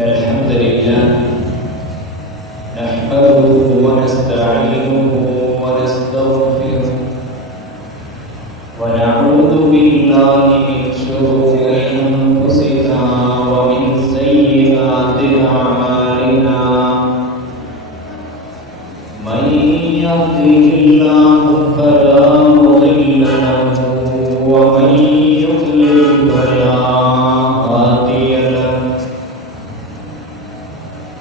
الحمد لله نحمده ونستعينه ونستغفره ونعوذ بالله من شرور أنفسنا ومن سيئات أعمالنا من يهده الله فلا مضل له ومن يضلل فلا هادي له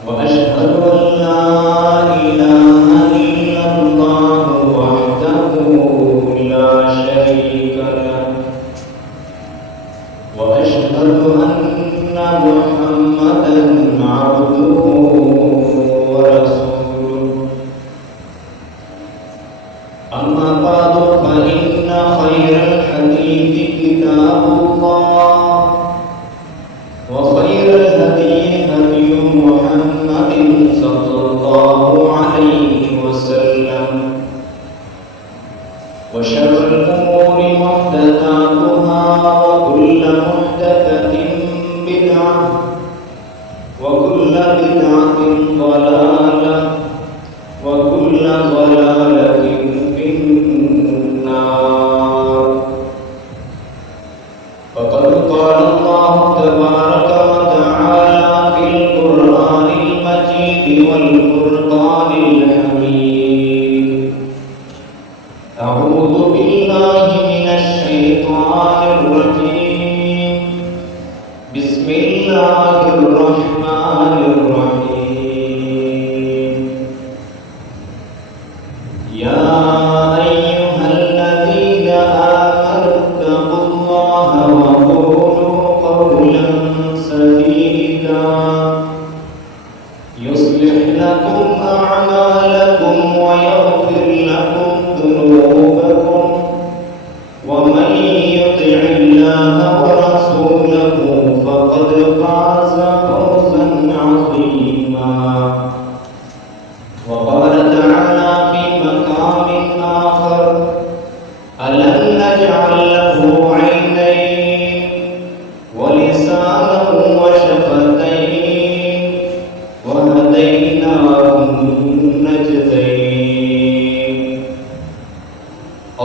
وأشهد أن لا إله إلا الله وحده لا شريك له وأشهد أن محمدا عبده ورسوله أما بعد فإن خير الحديث كتاب الله وخير الهدي هدي محمد صلى الله عليه وسلم وشر الأمور محدثاتها وكل محدثة بدعة وكل بدعة ضلالة وكل ضلالة في النار. فقد قال الله تبارك وتعالى في القرآن المجيد والفرقان الحميد: أعوذ بالله من الشيطان الرجيم. بسم الله الرحمن الرحيم. يا أيها الذين آمنوا اتقوا الله وقولوا قولا سديدا يصلح لكم أعمالكم ويغفر لكم ذنوبكم ومن يطع الله ورسوله فقد فاز فوزا عظيما. وقال تعالى في مقام آخر: ألم نجعل له عينين ولسانا وشفتين وهديناه النجدين.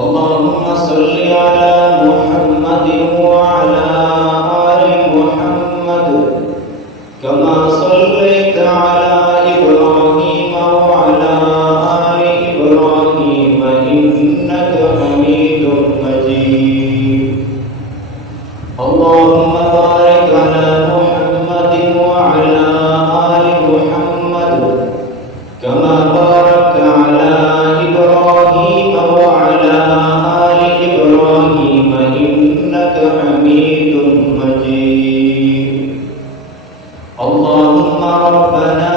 اللهم صل على محمد وعلى آل محمد كما صليت على إبراهيم وعلى آل إبراهيم إنك حميد مجيد. اللهم بارك على محمد وعلى آل محمد كما باركت على إبراهيم وعلى آل إبراهيم إنك حميد مجيد. اللهم ربنا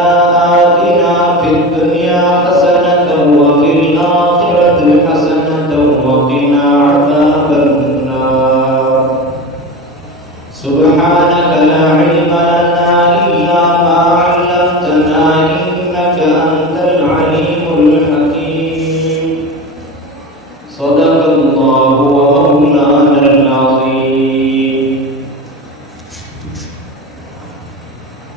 آتنا في الدنيا حسنة وفي الآخرة حسنة وقنا عذاب النار. سبحانك لا علم لنا إلا ما علمتنا إنك أنت العليم الحكيم. صدق الله ومولانا العظيم.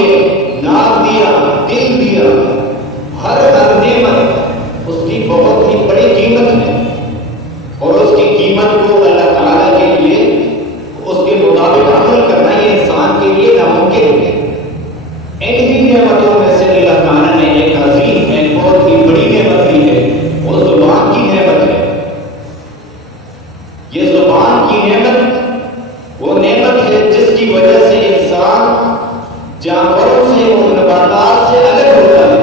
دیے، ناک دیا، دل دیا، ہر نعمت اس کی بہت ہی بڑی قیمت ہے، اور اس کی قیمت کو اللہ تعالیٰ کے لیے اس کے مطابق عمل کرنا یہ انسان کے لیے ناممکن ہے۔ انہی نعمتوں میں سے اللہ تعالیٰ نے ایک عظیم، ایک بہت ہی بڑی نعمت دی ہے، وہ زبان کی نعمت ہے۔ یہ زبان کی نعمت وہ نعمت ہے جس کی وجہ سے انسان جانوروں سے اور نباتات سے الگ ہوتا ہے۔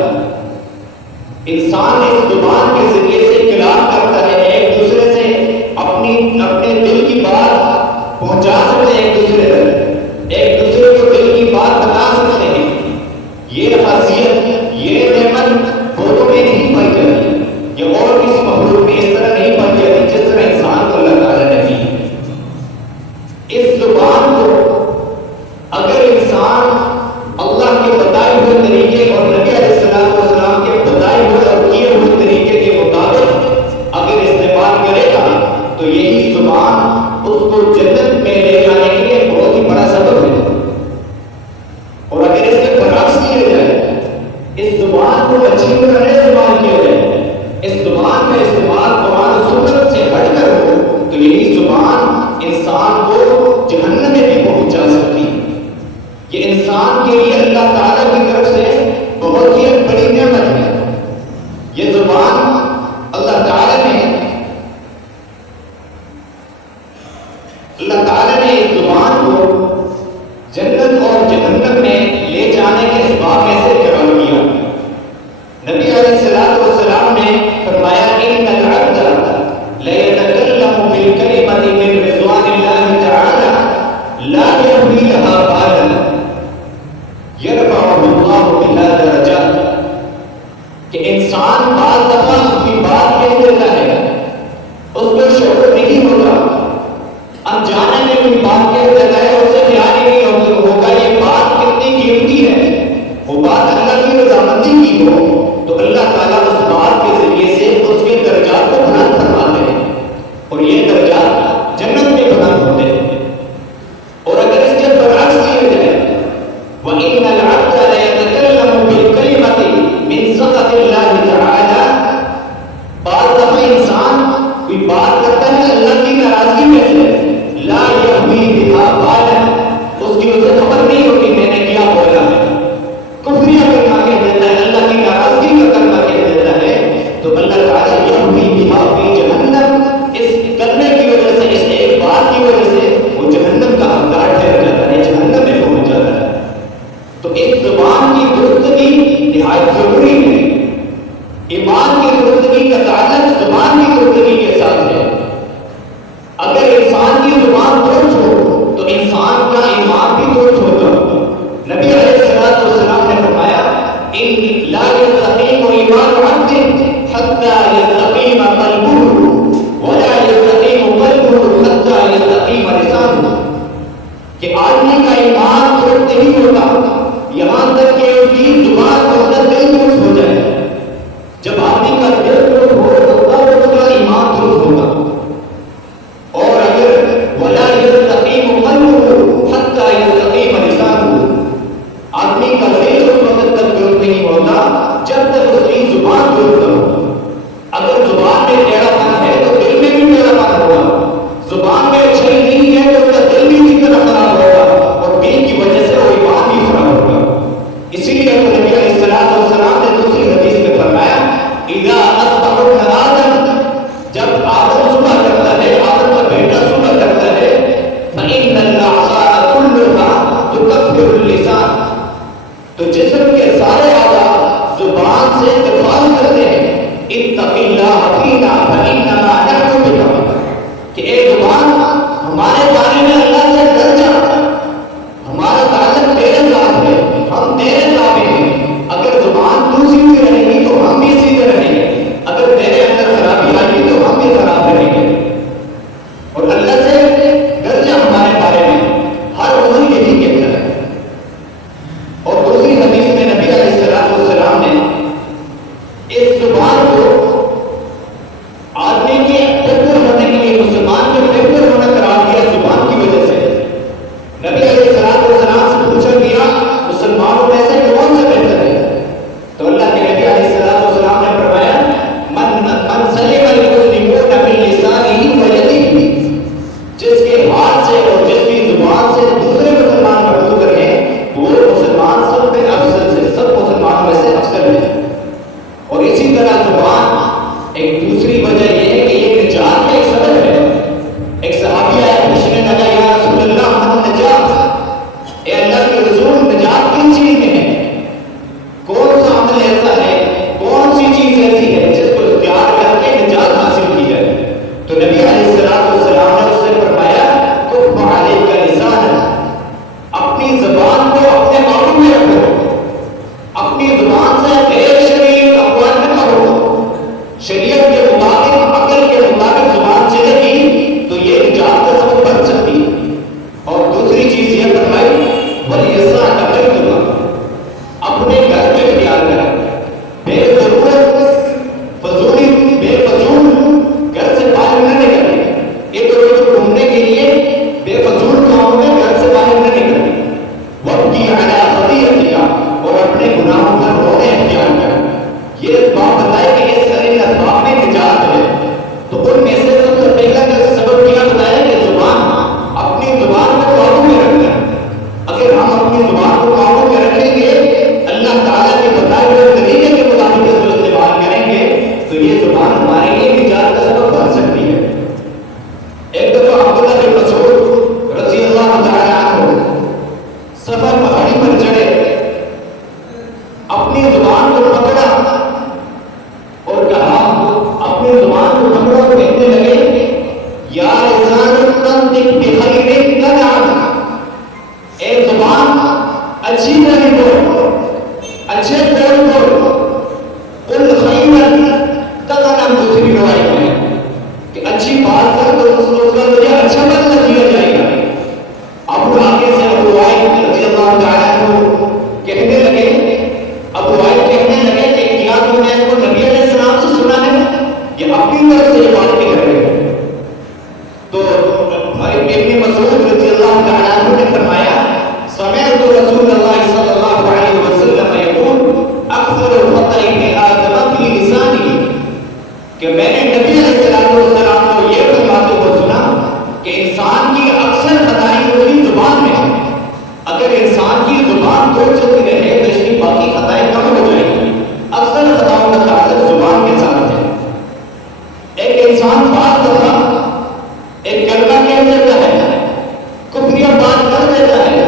انسان اس زبان کے ذریعے سے کلام کرتا ہے، ایک دوسرے سے اپنے دل کی بات پہنچا سکتے ہیں، ایک دوسرے کو دل کی بات بتا سکتے ہیں۔ یہ خاصیت، یہ نعمت پودوں میں نہیں پائی جاتی، یہ اور کسی مخلوق میں اس طرح نہیں پائی جاتی جس طرح انسان کو اللہ تعالیٰ نے دی۔ اس زبان کو اگر انسان اللہ کے بتائے ہوئے طریقے اور نبی علیہ السلام کے بتائے ہوئے اور کیے ہوئے طریقے کے مطابق اگر استعمال کرے گا تو یہی زبان اس کو جنت میں لے جانے کے لیے بہت ہی بڑا سبب ہے۔ اور اگر اس کے برعکس کیا جائے، اس زبان کو اچھی طرح استعمال کیا جائے، اس زبان کا استعمال قرآن و سنت سے ہٹ کر ہو، تو یہی زبان انسان کو جہنم میں بھی پہنچا سکتی ہے۔ یہ انسان کے لیے اللہ تعالیٰ کی طرف سے بہت ہی بڑی نعمت ہے۔ یہ زبان اللہ تعالیٰ نے اس زبان کو جنت اور جہنم میں لے جانے کے اسباب میں سے قرار دیا۔ نبی علیہ السلام نے فرمایا ان العبد لیتکلم بالکلمۃ من رضوان اللہ تعالی لا یحوی لها بالا یرفعہ اللہ بها درجات، کہ انسان بعض دفعہ اپنی بات کہہ دیتا ہے، اس کو شعور نہیں ہوتا، انجانے میں کوئی بات کہہ دیتا ہے، اسے خیال ہی نہیں ہوگا یہ بات کتنی قیمتی ہے، وہ بات اللہ کی رضامندی کی ہو تو اللہ تعالیٰ اس بات کے ذریعے سے اس کے درجات کو بلند فرماتے ہیں، اور یہ درجات جنت میں بلند ہوتے ہیں۔ اور اگر اس کے برعکس کیا جائے وَإِنَّ الْعَبْدَ لَيَتَكَلَّمُ بِالْكَلِمَةِ مِنْ سَخَطِ اللَّهِ تَعَالَى، بعض دفعہ انسان کوئی بات کرتا ہے اللہ کی ناراضگی میں سے، لا یحوی بها بالا، اس کی اسے خبر نہیں ہوتی میں نے کیا بولا ہے، کفریہ کلمہ کہہ دیتا ہے، اللہ کی ناراضگی کا کلمہ کہہ دیتا ہے، تو اللہ تعالیٰ یحوی بها فی جہنم، اس کلمے کی وجہ سے، اس ایک بات کی وجہ سے وہ جہنم کا حقدار ٹھہر جاتا ہے، جہنم میں پہنچ جاتا ہے۔ تو اس زبان کی درستگی نہایت ضروری ہے۔ ایمان کی درستگی کا تعلق زبان کی درستگی کے ساتھ ہے۔ اگر انسان کی زبان درست ہو تو انسان کا ایمان بھی درست ہوگا۔ نبی علیہ السلام نے فرمایا ان لا یستقیم ایمان عبد حتی یستقیم قلبہ ولا یستقیم قلبہ حتی یستقیم لسانہ، کہ آدمی کا ایمان درست نہیں ہوتا یہاں تک کہ اس کی زبان کا دل درست ہو جائے۔ جب آدمی کا دل درست ہو تو اس کا ایمان درست ہوگا۔ اور اگر ولا یستقیم قلبہ حتی یستقیم لسانہ، آدمی کا دل اس وقت تک درست نہیں ہوتا جب تک اس کی زبان درست نہ ہو۔ اگر زبان میں ٹیڑھا پن ہے تو دل میں بھی ٹیڑھا پن ہوگا، زبان میں اچھائی نہیں ہے تو اس کا دل بھی اسی طرح خراب ہوگا، اور دل کی وجہ سے وہ ایمان بھی خراب ہوگا۔ اسی لیے نبی علیہ السلام نے دوسری حدیث میں فرمایا اذا اصبح ابن آدم، جب آدم صبح کرتا ہے، آدم کا بیٹا صبح کرتا ہے، فإن الأعضاء كلها تكفر اللسان، تو جسم کے سارے اعضاء زبان سے درخواست کرتے ہیں اتق اللہ فینا فإنما نحن بک، کہ اے زبان ہمارے بارے میں اللہ سے ڈر جا، ہمارا تعلق تیرے ساتھ ہے، ہم تیرے تابع ہیں۔ اگر زبان تو سیدھی رہے گی تو ہم بھی سیدھے رہیں گے، اگر تیرے اندر خرابی آئے گی تو ہم بھی خراب رہیں گے۔ اور اللہ سے ڈر جا ہمارے بارے میں، ہر وضو یہی کہتا ہے۔ اور دوسری حدیث میں نبی علیہ السلام نے اس زبان کو آدمی کے بہتر ہونے کے لیے، مسلمان کے بہتر ہونے قرار دیا، زبان کی زبان کو پکڑا اور کہا، اپنی زبان کو پکڑا اور کہنے لگے، یا لسان تنطق بخیر تنعم، اے زبان اچھی طرح بول، اچھے بول بول، قل خیرا تغنم، دوسری روایت میں کہ اچھی بات کر تو اس کا تجھے اچھا بدلہ دیا جائے گا۔ اب آگے سے ابو وائل رضی اللہ تعالیٰ عنہ کہنے لگے، ابو وائل کہنے لگے کہ کیا تم نے اس کو نبی علیہ السلام سے سنا ہے یا اپنی طرف سے یہ بات کہہ رہے ہو؟ تو ابن مسعود رضی اللہ تعالیٰ عنہ نے فرمایا، سمعت رسول اللہ صلی اللہ علیہ وسلم یقول اکثر الخطأ ابن آدم فی لسانہ، کہ میں نے نبی علیہ السلام کو یہ فرماتے ہوئے سنا کہ انسان کی اکثر خطائیں اس کی زبان میں ہیں، اگر انسان کی زبان توڑ چلتی رہے تو اس کی باقی خطائیں کم ہو جائیں گی۔ اکثر خطاؤں کا تعلق زبان کے ساتھ ہے۔ ایک انسان بات کرتا، ایک کلمہ کہہ دیتا ہے، کفریہ بات کر دیتا ہے،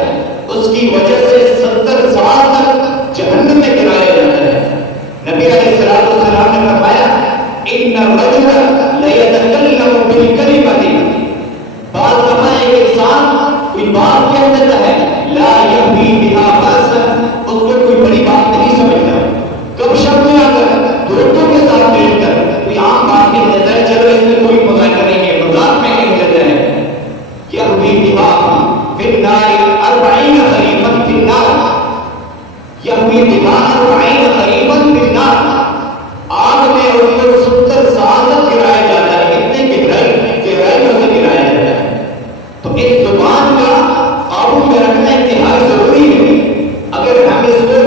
اس کی وجہ سے 70 سال تک جہنم میں گرایا جاتا ہے۔ نبی علیہ السلام نے فرمایا، ان الرجل لیتکلم بالکلمۃ، بعض دفعہ ایک انسان کوئی بات کہہ دیتا ہے، لا یحوی بہا بأسا، اس کو کوئی بڑی بات نہیں سمجھتا، کب شب میں آ کر دوستوں کے ساتھ بیٹھ کر کوئی عام بات کہہ دیتا ہے، چلو اس میں کوئی مزاح کریں گے، مذاق میں کہہ دیتا ہے، یحوی بہا فی النار 40 خریفا فی النار، یحوی بہا 40 خریفا فی النار، آگ میں اس کو 70 سال تک گرایا جاتا ہے، اتنے گہرائی میں اسے گرایا جاتا ہے۔ تو اس زبان کا قابو میں رکھنا انتہائی ضروری ہے۔ اگر ہم اس کو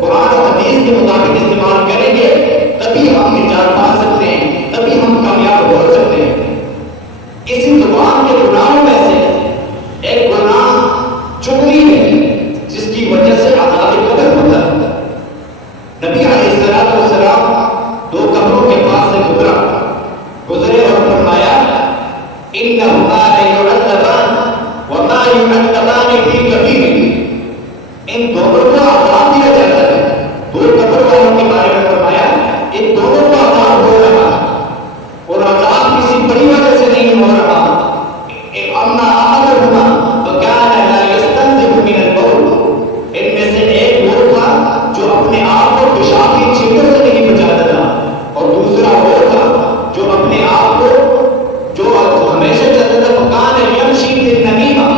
قرآن و حدیث کے مطابق استعمال کریں گے تبھی ہم نجات پا سکتے ہیں، تبھی ہم کامیاب ہو سکتے ہیں۔ اسی زبان کے گناہوں میں سے ایک گناہ چغلی ہے، جس کی وجہ سے عذاب قبر ہوتا ہے۔ نبی علیہ السلام 2 قبروں کے پاس سے گزرے اور فرمایا، انہما لیعذبان وما یعذبان فی کبیر، ان دونوں کو عذاب دیا جاتا ہے۔ 2 قبر والوں کے بارے میں فرمایا، ان دونوں کو عذاب ہو رہا اور عذاب کسی بڑی وجہ سے نہیں ہو رہا۔ اما احدہما فکان لا یستنزف من البول، ان میں سے ایک وہ تھا جو اپنے آپ کو پیشاب کی چھینٹوں سے نہیں بچاتا تھا، اور دوسرا وہ تھا جو اپنے آپ کو جو ہمیشہ چلتا تھا، فکان یمشی بالنمیمہ،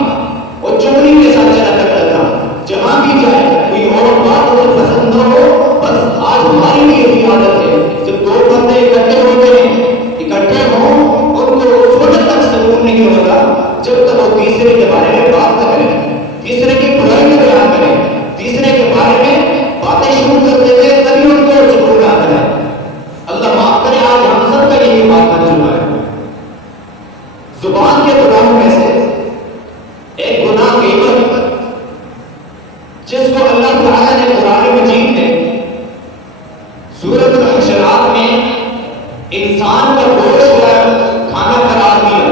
وہ چغلی کے ساتھ چلا کرتا تھا، جہاں بھی جائے کوئی اور بات اسے پسند نہ ہو، بس آج ہماری بھی یہی عادت ہے، جب 2 بندے اکٹھے ہوتے ہیں، اکٹھے ہوں، ان کو اس وقت تک سکون نہیں ہوتا جب تک وہ تیسرے کے بارے میں بات نہ کریں، تیسرے کی برائی میں بیان کریں، تیسرے کے بارے میں باتیں شروع کر دیتے ہیں، تبھی ان کو سکون آتا ہے۔ اللہ معاف کرے، آج ہم سب کا یہی بات بن چکا ہے۔ زبان کے گناہوں میں سے ایک گناہ غیبت، جس کو اللہ تعالیٰ نے قرآن مجید میں سورۃ الحشرات میں انسان کا گوشت کھانا قرار دیا،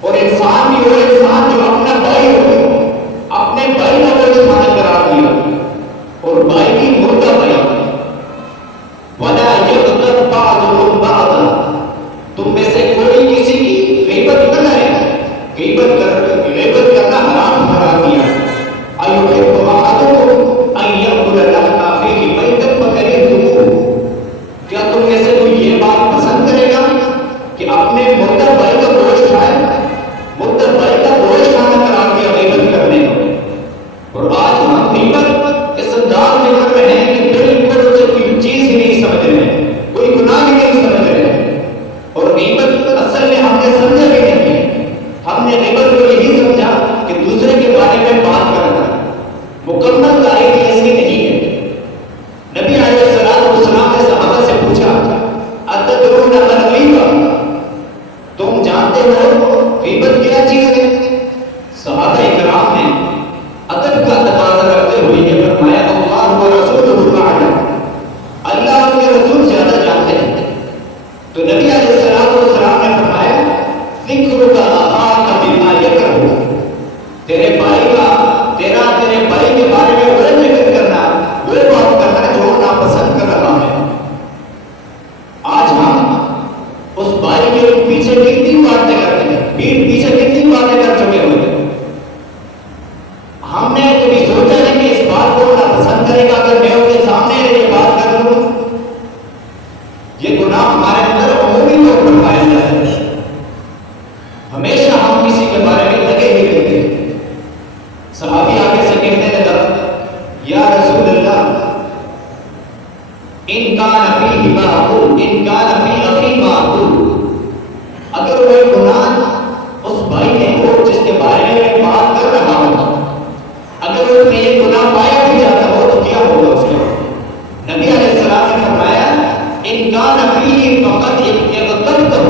اور انسان بھی وہ انسان جو اپنا بھائی ہو، اپنے بھائی کا گوشت کھانا قرار دیا، اور بھائی یا رسول اللہ ان کان فیہ ما اقول ان کان فی اخی ما اقول، اگر وہ گناہ اس بھائی میں ہو جس کے بارے میں بات کر رہا ہوں، اگر اس میں یہ گناہ پایا بھی جاتا ہو تو کیا ہوگا اس کا؟ نبی علیہ السلام نے فرمایا ان کان فیہ فقد اغتبتہ،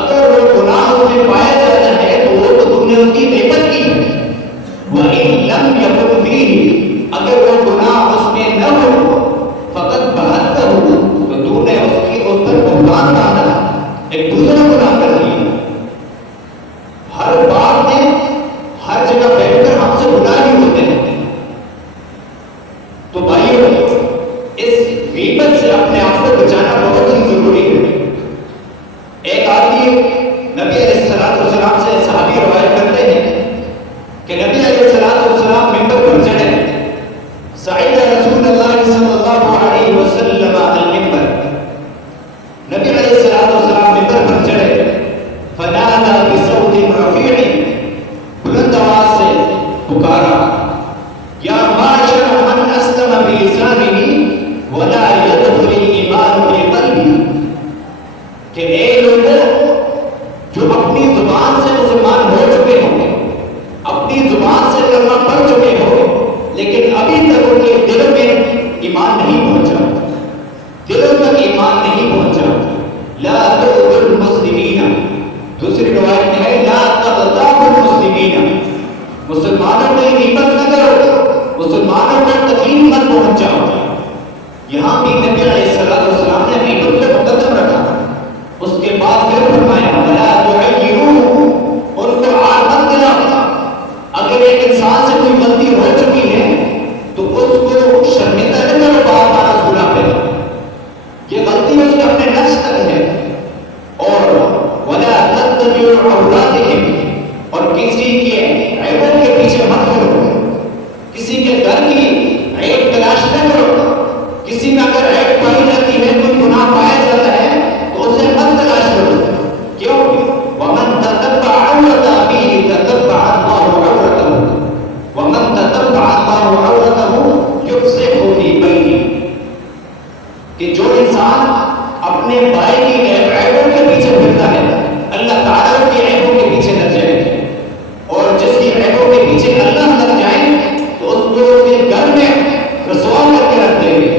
اگر وہ گناہ اس میں پایا جاتا ہے تو وہ تو تم نے اس کی غیبت کی ہے، وَإِن لَمْ يَكُنْ فِيهِ، اگر وہ گناہ اس میں نہ ہو فقط بہتر ہو تو تم نے اس پر بہتان باندھا، ایک دوسرا گناہ کر دیا۔ ہر بات میں ہر جگہ بیٹھ کر ہم سے گناہ ہی ہوتے ہیں، تو بھائیو اس غیبت سے اپنے آپ کو بچانا بہت ہی ضروری ہے۔ ایک آدمی نبی علیہ السلام سے صحابی روایت کرتے ہیں کہ نبی علیہ السلام ممبر پر چڑھے، صعد رسول اللہ صلی اللہ علیہ وسلم المنبر، نبی علیہ السلام ممبر پر چڑھے، فنادى بصوت رفيع، بلند آواز سے پکارا، یا معاشر من اسلم بلسانه ولا يدخل الايمان بقلبه، کہ اے لوگوں جو اپنی زبان سے مسلمان ہو چکے ہوں، اپنی زبان سے کلمہ پڑھ چکے ہو، لیکن ابھی تک ان کے دلوں میں ایمان نہیں پہنچا، دلوں تک ایمان نہیں پہنچا، لا تؤذوا المسلمین، دوسری روایت میں ہے لا تغتابوا المسلمین، مسلمانوں کو غیبت نہ کرو، مسلمانوں کو تکلیف مت پہنچاؤ۔ یہاں بھی نبی علیہ السلام نے غیبت کو مقدم رکھا، اس کے بعد پھر فرمایا ولا تعیروه، ان کو عار مت دلاؤ۔ اگر ایک انسان سے کوئی غلطی ہو چکی ہے تو اس کو شرمندہ نہ کرو بار بار اس گناہ پہ، یہ غلطی اس کے اپنے نفس تک ہے۔ اور ولا تتبعوا عوراتهم، اور کسی کے عیبوں کے پیچھے مت پھرو، کسی کے گھر کی عیب تلاش نہ کرو، کسی میں اگر عیب پائی جاتی ہے، کوئی گناہ پایا جاتا ہے تو اسے مت تلاش کرو، کیوں؟ ومن تتبع عورت اخیہ تتبع اللہ عورتہ، ومن تتبع اللہ عورتہ یفسحہ فی بیتہ، کہ جو انسان اپنے بھائی کی عیبوں کے پیچھے پھرتا ہے اللہ تعالیٰ اس کی عیبوں کے پیچھے لگ جائے گا، اور جس کی عیبوں کے پیچھے اللہ لگ جائیں تو اس کو اس کے گھر میں رسوا کر کے رکھ دیں گے،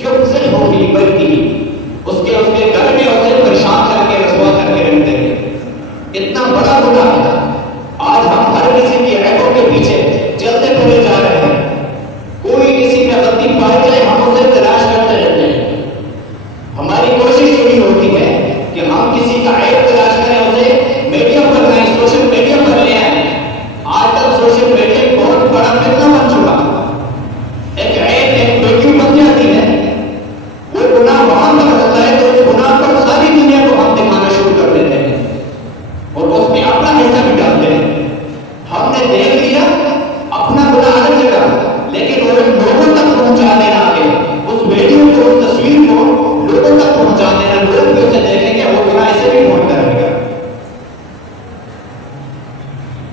یفسحہ فی بیتہ، اس کے گھر میں اسے پریشان کر کے رسوا کر کے رکھ دیں گے۔ اتنا بڑا گناہ ہے، آج ہم ہر کسی کی عیبوں کے پیچھے چلتے پھرے جا رہے ہیں، کوئی کسی میں غلطی پائی جائے ہم اسے تلاش کرتے رہتے ہیں، ہماری کوشش یہی ہوتی ہے کہ ہم کسی کا عیب تلاش کریں، اسے میڈیا پر لائیں، سوشل میڈیا پر لے آئیں۔ آج کل سوشل میڈیا ایک بہت بڑا فتنہ بن چکا، ایک عیب ایک ویڈیو بن جاتی ہے، وہ گناہ وہاں پر ہوتا ہے تو اس گناہ پر ساری دنیا کو ہم دکھانا شروع کر دیتے ہیں اور اس میں اپنا حصہ بھی ڈالتے ہیں۔ ہم نے دیکھ لیا اپنا گناہ الگ جگہ، لیکن وہ لوگوں تک پہنچا دینا آگے، اس ویڈیو کو اس تصویر کو لوگوں تک پہنچا دینا، لوگ بھی اسے دیکھیں گے وہ گناہ اسے بھی نوٹ کرے گا۔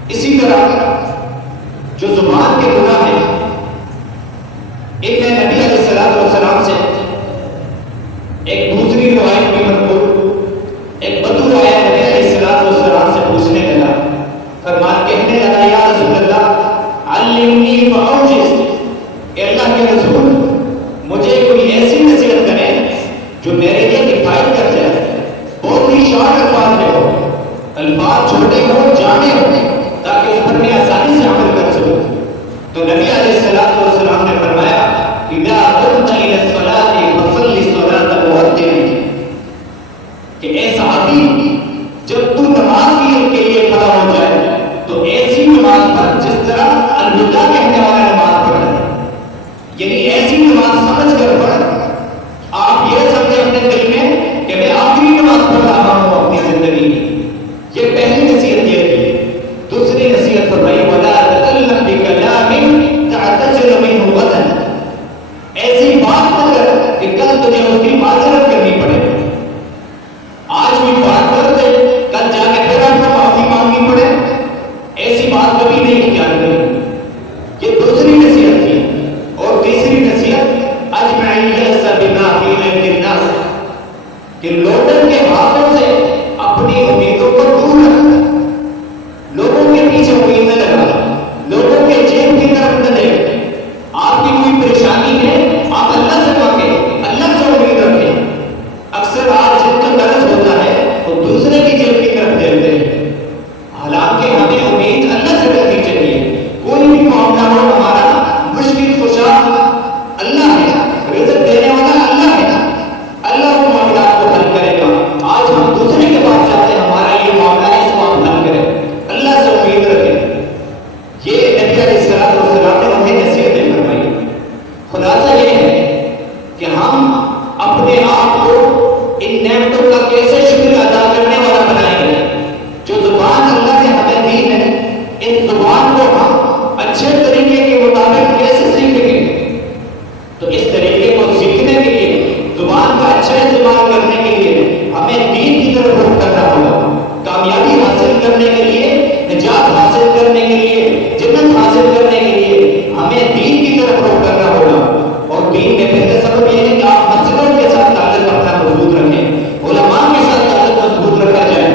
اسی طرح جو زبان کے گناہ ہیں، ان میں نبی علیہ السلام سے ایک دوسری روایت بھی منقول، ایک بدو آیا نبی علیہ السلام سے پوچھنے لگا، کہنے لگا یا رسول اللہ علمنی فاوجز، کہ اللہ کے رسول مجھے کوئی ایسی نصیحت کریں جو میرے لیے کفایت کر جائے، بہت ہی شارٹ الفاظ میں ہو، الفاظ چھوٹے ہوں جامع ہوں تاکہ اس پر میں آسانی سے عمل کر سکوں۔ تو نبی علیہ السلام نے فرمایا اذا قمت الى الصلاة فصل صلاة المؤذن، کہ اے صحابی جب تو نماز کے لیے کھڑا ہو جائے تو ایسی نماز پڑھ جس طرح الوداع کہنے والا نماز پڑھ، یعنی ایسی نماز سمجھ کر پڑھ، آپ یہ سمجھیں اپنے دل میں کہ میں آخری نماز پڑھ رہا ہوں اپنی زندگی کی، یہ پہلی نصیحت یہ تھی۔ پریشانی ہے آپ اللہ سے مانگیں، اللہ سے امید رکھیں۔ اکثر آج جن کا قرض ہوتا ہے وہ دوسرے کی جیب کی طرف دیتے ہیں، حالانکہ ہمیں امید اللہ سے رکھنی چاہیے۔ کوئی بھی معاملہ ہو ہمارا مشکل کشا اللہ ہے، رزق دینے والا اللہ ہے، اللہ وہ معاملات کو حل کرے گا۔ آج ہم دوسرے کے پاس جاتے ہیں ہمارا یہ معاملہ ہے اس کو ہم حل کریں، اللہ سے امید رکھیں۔ یہ نبی علیہ السلام نے ہمیں نصیحتیں فرمائی۔ خلاصہ یہ ہے کہ ہم اپنے آپ کو ان نعمتوں کا کیسے شکر ادا کرنے والا بنائیں گے۔ جو زبان اللہ نے ہمیں دی ہے اس زبان کو ہم اچھے طریقے کے مطابق کیسے سیکھیں گے؟ تو اس طریقے کو سیکھنے کے لیے، زبان کا اچھا استعمال کرنے کے لیے ہمیں دین کی طرف رخ کرنا ہوگا۔ کامیابی حاصل کرنے کے لیے، نجات حاصل کرنے کے لیے، جنت حاصل کرنے کے لیے ہمیں دین کی طرف رخ کرنا ہوگا۔ اور دین میں پہلا سبب یہ ہے کہ آپ مسجدوں کے ساتھ تعلق اپنا مضبوط رکھیں، علماء کے ساتھ تعلق مضبوط رکھا جائے۔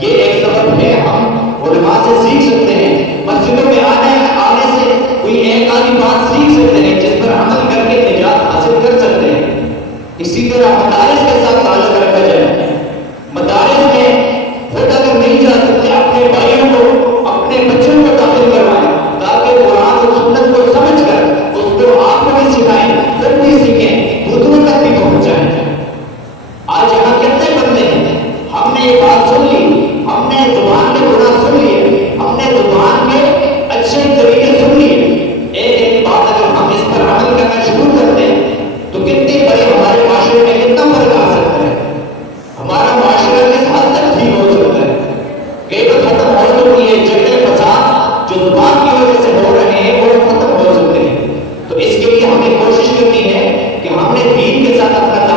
یہ ایک سبب ہے، ہم علماء سے سیکھ سکتے ہیں، مسجدوں میں آنے سے کوئی ایک آدھی بات سیکھ سکتے ہیں جس پر عمل کر کے نجات حاصل کر سکتے ہیں۔ اسی طرح مدارس کے ساتھ تعلق رکھا جائے، مدارس میں خود اگر نہیں جا سکتے اپنے بھائیوں کو، اپنے بچوں کو داخل کروائیں تاکہ قرآن اور سنت کو سمجھ کر اس کو آپ کو بھی سکھائیں، خود بھی سیکھیں، دوسروں تک بھی پہنچائیں۔ آج یہاں کتنے بندے ہیں، ہم نے یہ بات سن لی، ہم نے زبان کے گناہ سن لیے، ہم نے زبان کے اچھے طریقے سن لیے، ایک بات اگر ہم اس پر عمل کرنا شروع کرتے ہیں تو کتنے بڑے ہمارے معاشرے میں کتنا فرق آ سکتا ہے، ہمارا معاشرہ کس حد تک ٹھیک ہو سکتا ہے، غیبت ختم ہو سکتی ہے، جھگڑے فساد جو زبان کی وجہ سے ہو رہے ہیں وہ ختم ہو سکتے ہیں۔ تو اس کے لیے ہمیں کوشش کرنی ہے کہ ہم نے دین کے ساتھ اپنا